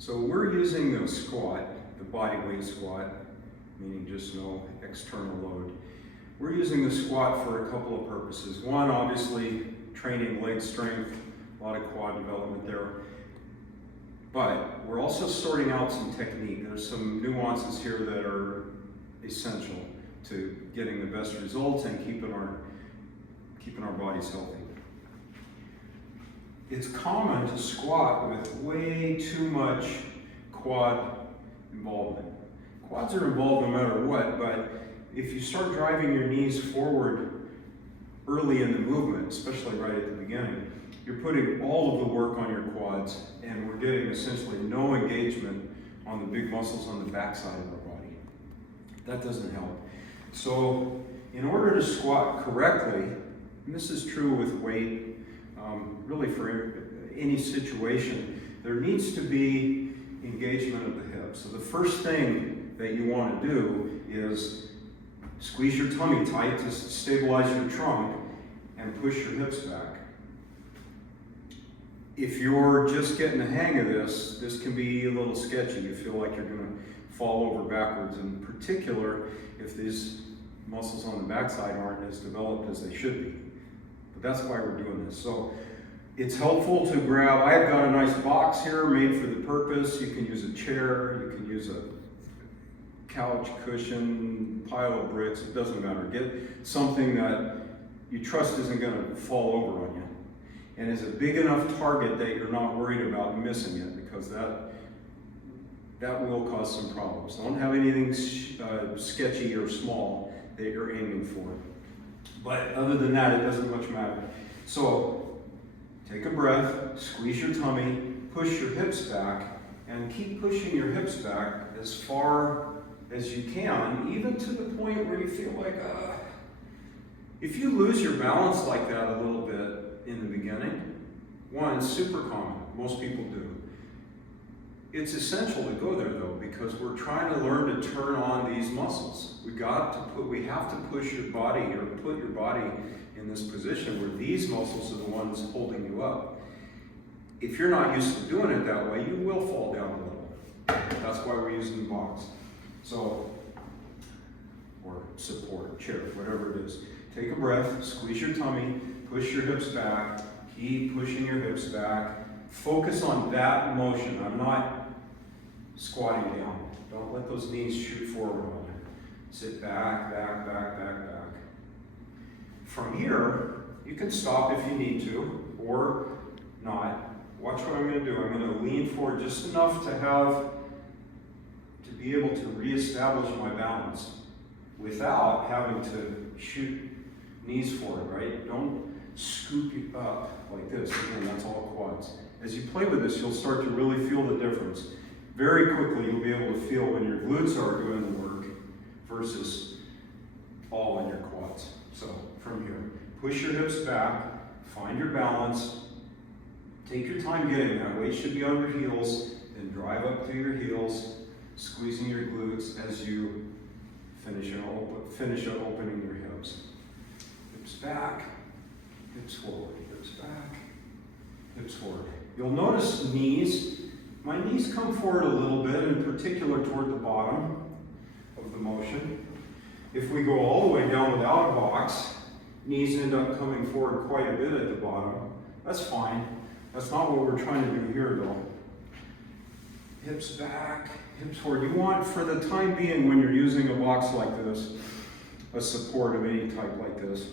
So we're using the squat, the bodyweight squat, meaning just no external load. We're using the squat for a couple of purposes. One, obviously, training leg strength, a lot of quad development there. But we're also sorting out some technique. There's some nuances here that are essential to getting the best results and keeping our bodies healthy. It's common to squat with way too much quad involvement. Quads are involved no matter what, but if you start driving your knees forward early in the movement, especially right at the beginning, you're putting all of the work on your quads, and we're getting essentially no engagement on the big muscles on the backside of our body. That doesn't help. So in order to squat correctly, and this is true with weight, really for any situation, there needs to be engagement of the hips. So the first thing that you want to do is squeeze your tummy tight to stabilize your trunk and push your hips back. If you're just getting the hang of this, this can be a little sketchy. You feel like you're going to fall over backwards, in particular if these muscles on the backside aren't as developed as they should be. But that's why we're doing this. So it's helpful to grab, I've got a nice box here made for the purpose. You can use a chair, you can use a couch, cushion, pile of bricks, it doesn't matter. Get something that you trust isn't going to fall over on you, and is a big enough target that you're not worried about missing it, because that will cause some problems. Don't have anything sketchy or small that you're aiming for. But other than that, it doesn't much matter. So take a breath, squeeze your tummy, push your hips back, and keep pushing your hips back as far as you can, even to the point where you feel like, if you lose your balance like that a little bit in the beginning, one, it's super common, most people do. It's essential to go there though, because we're trying to learn to turn on these muscles. We have to push your body, or put your body in this position where these muscles are the ones holding you up. If you're not used to doing it that way, you will fall down a little. That's why we're using the box. So, or support, chair, whatever it is. Take a breath, squeeze your tummy, push your hips back, keep pushing your hips back. Focus on that motion. I'm not squatting down. Don't let those knees shoot forward on you. Sit back, back, back, back, back. From here, you can stop if you need to, or not. Watch what I'm going to do. I'm going to lean forward just enough to be able to reestablish my balance without having to shoot knees forward, right? Don't scoop you up like this. Again, that's all quads. As you play with this, you'll start to really feel the difference. Very quickly, you'll be able to feel when your glutes are doing the work versus all in your quads. So from here, push your hips back, find your balance, take your time getting there. Weight should be on your heels, then drive up to your heels, squeezing your glutes as you finish up opening your hips. Hips back, hips forward, hips back, hips forward. You'll notice knees. My knees come forward a little bit, in particular toward the bottom of the motion. If we go all the way down without a box, knees end up coming forward quite a bit at the bottom. That's fine. That's not what we're trying to do here though. Hips back, hips forward. You want, for the time being, when you're using a box like this, a support of any type like this,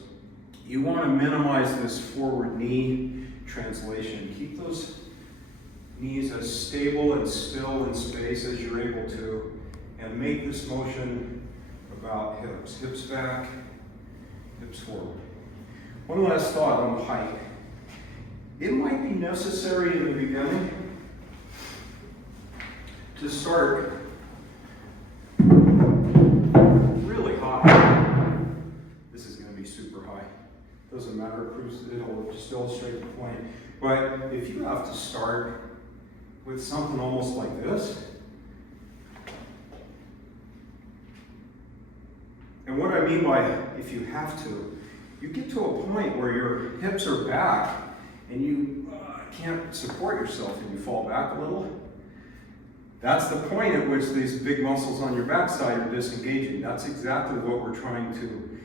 you want to minimize this forward knee translation. Keep those knees as stable and still in space as you're able to, and make this motion about hips. Hips back, hips forward. One last thought on height. It might be necessary in the beginning to start really high. This is going to be super high. Doesn't matter, it'll just illustrate the point. But if you have to start with something almost like this, and what I mean by if you have to, you get to a point where your hips are back and you can't support yourself and you fall back a little. That's the point at which these big muscles on your backside are disengaging. That's exactly what we're trying to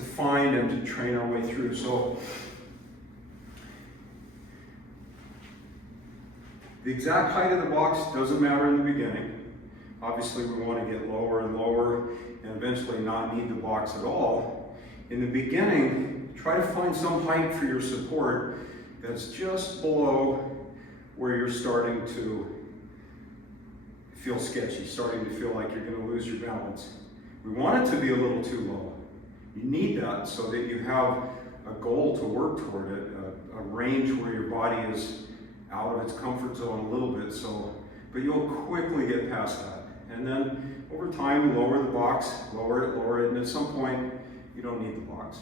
find and to train our way through. So the exact height of the box doesn't matter in the beginning. Obviously, we want to get lower and lower and eventually not need the box at all. In the beginning, try to find some height for your support that's just below where you're starting to feel sketchy, starting to feel like you're going to lose your balance. We want it to be a little too low. You need that so that you have a goal to work toward it, a range where your body is out of its comfort zone a little bit, but you'll quickly get past that. And then over time, lower the box, lower it, and at some point, you don't need the box.